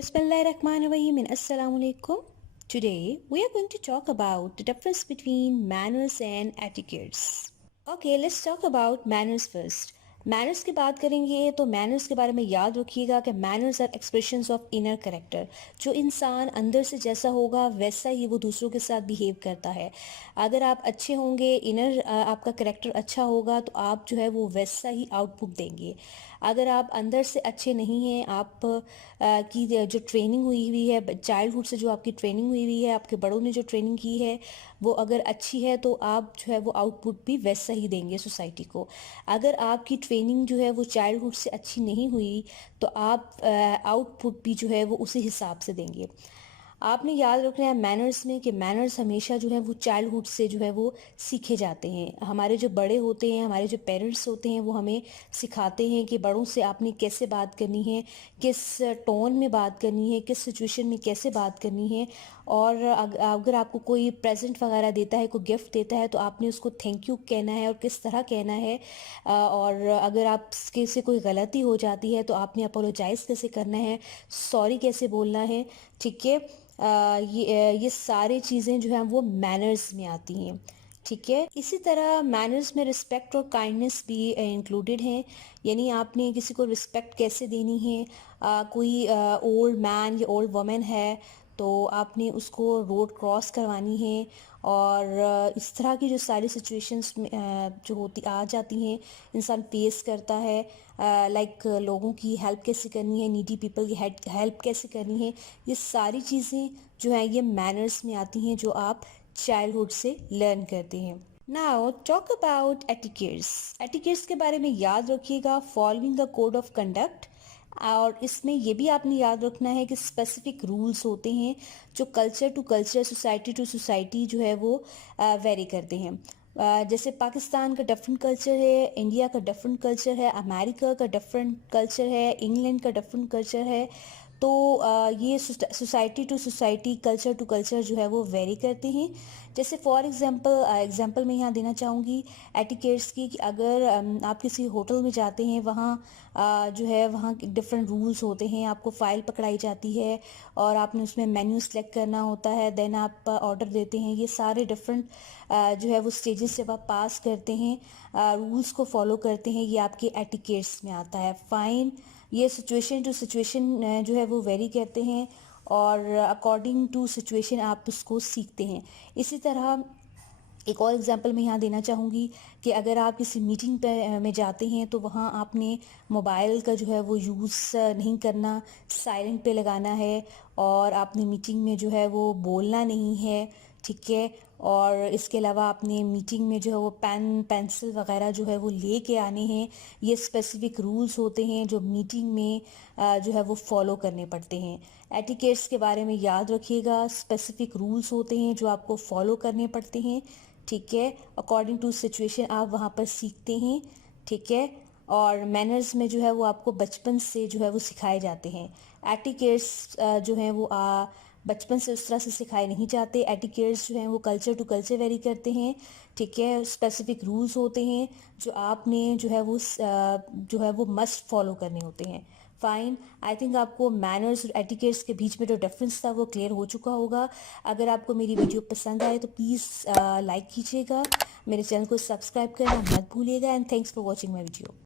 Bismillahirrahmanirrahim and Assalamu alaikum. Today we are going to talk about the difference between manners and etiquettes. Okay, let's talk about manners first. Manners की बात करेंगे तो manners के बारे में याद रखिएगा कि manners are expressions of inner character. जो इंसान अंदर से जैसा होगा वैसा ही वो दूसरों के साथ बिहेव करता है। अगर आप अच्छे होंगे, इनर आपका करेक्टर अच्छा होगा तो आप जो है वो वैसा ही आउटपुट देंगे। अगर आप अंदर से अच्छे नहीं हैं, आप की जो ट्रेनिंग हुई है चाइल्डहुड से, जो आपकी ट्रेनिंग हुई है, आपके बड़ों ने जो ट्रेनिंग की है वो अगर अच्छी है तो आप जो है वो आउटपुट भी वैसा ही देंगे सोसाइटी को। अगर आपकी ट्रेनिंग जो है वो चाइल्डहुड से अच्छी नहीं हुई तो आप आउटपुट भी जो है वो उसी हिसाब से देंगे। आपने याद रखना है मैनर्स में कि मैनर्स हमेशा जो है वो चाइल्डहुड से जो है वो सीखे जाते हैं। हमारे जो बड़े होते हैं, हमारे जो पेरेंट्स होते हैं, वो हमें सिखाते हैं कि बड़ों से आपने कैसे बात करनी है, किस टोन में बात करनी है, किस सिचुएशन में कैसे बात करनी है। और अगर आपको कोई प्रेजेंट वगैरह देता है, कोई गिफ्ट देता है, तो आपने उसको थैंक यू कहना है और किस तरह कहना है। और अगर आपके से कोई गलती हो जाती है तो आपने अपोलोजाइज़ कैसे करना है, सॉरी कैसे बोलना है। ठीक है, ये सारी चीज़ें जो हैं वो मैनर्स में आती हैं। ठीक है, इसी तरह मैनर्स में रिस्पेक्ट और काइंडनेस भी इंक्लूडेड हैं। यानी आपने किसी को रिस्पेक्ट कैसे देनी है। कोई ओल्ड मैन या ओल्ड वुमेन है तो आपने उसको रोड क्रॉस करवानी है। और इस तरह की जो सारी सिचुएशंस जो होती आ जाती हैं, इंसान फेस करता है। लाइक लोगों की हेल्प कैसे करनी है, नीडी पीपल की हेल्प कैसे करनी है, ये सारी चीज़ें जो है ये मैनर्स में आती हैं जो आप चाइल्डहुड से लर्न करते हैं। Now talk about etiquettes. Etiquettes के बारे में याद रखिएगा, following the code of conduct. और इसमें ये भी आपने याद रखना है कि स्पेसिफिक रूल्स होते हैं जो culture to culture, society to society जो है वो वेरी करते हैं। जैसे पाकिस्तान का डिफरेंट कल्चर है, इंडिया का डिफरेंट कल्चर है, अमेरिका का डिफरेंट कल्चर है, इंग्लैंड का डिफरेंट कल्चर है। तो ये society to society, culture to culture जो है वो वेरी करते हैं। जैसे फॉर एग्जांपल मैं यहाँ देना चाहूँगी एटिकेट्स की, कि अगर आप किसी होटल में जाते हैं, वहाँ जो है वहाँ डिफरेंट रूल्स होते हैं। आपको फ़ाइल पकड़ाई जाती है और आपने उसमें मेन्यू सेलेक्ट करना होता है, देन आप ऑर्डर देते हैं। ये सारे डिफरेंट जो है वो स्टेजेस जब आप पास करते हैं, रूल्स को फॉलो करते हैं, ये आपके एटिकेट्स में आता है। फ़ाइन, ये सिचुएशन टू सिचुएशन जो है वो वेरी करते हैं और अकॉर्डिंग टू सिचुएशन आप उसको सीखते हैं। इसी तरह एक और एग्जांपल मैं यहाँ देना चाहूँगी कि अगर आप किसी मीटिंग पे में जाते हैं तो वहाँ आपने मोबाइल का जो है वो यूज़ नहीं करना, साइलेंट पे लगाना है। और आपने मीटिंग में जो है वो बोलना नहीं है। ठीक है, और इसके अलावा आपने मीटिंग में जो है वो पेन पेंसिल वगैरह जो है वो लेके आने हैं। ये स्पेसिफिक रूल्स होते हैं जो मीटिंग में जो है वो फॉलो करने पड़ते हैं। एटिकेट्स के बारे में याद रखिएगा, स्पेसिफिक रूल्स होते हैं जो आपको फॉलो करने पड़ते हैं। ठीक है, अकॉर्डिंग टू सिचुएशन आप वहाँ पर सीखते हैं। ठीक है, और मैनर्स में जो है वो आपको बचपन से जो है वो सिखाए जाते हैं। एटिकेट्स जो हैं वो बचपन से उस तरह से सिखाए नहीं जाते। एटिकेट्स जो हैं वो कल्चर टू कल्चर वेरी करते हैं। ठीक है, स्पेसिफिक रूल्स होते हैं जो आपने जो है वो मस्ट फॉलो करने होते हैं। फ़ाइन, आई थिंक आपको मैनर्स और एटिकेट्स के बीच में जो डिफरेंस था वो क्लियर हो चुका होगा। अगर आपको मेरी वीडियो पसंद आए तो प्लीज़ लाइक कीजिएगा, मेरे चैनल को सब्सक्राइब करना मत भूलिएगा। And thanks for watching my video.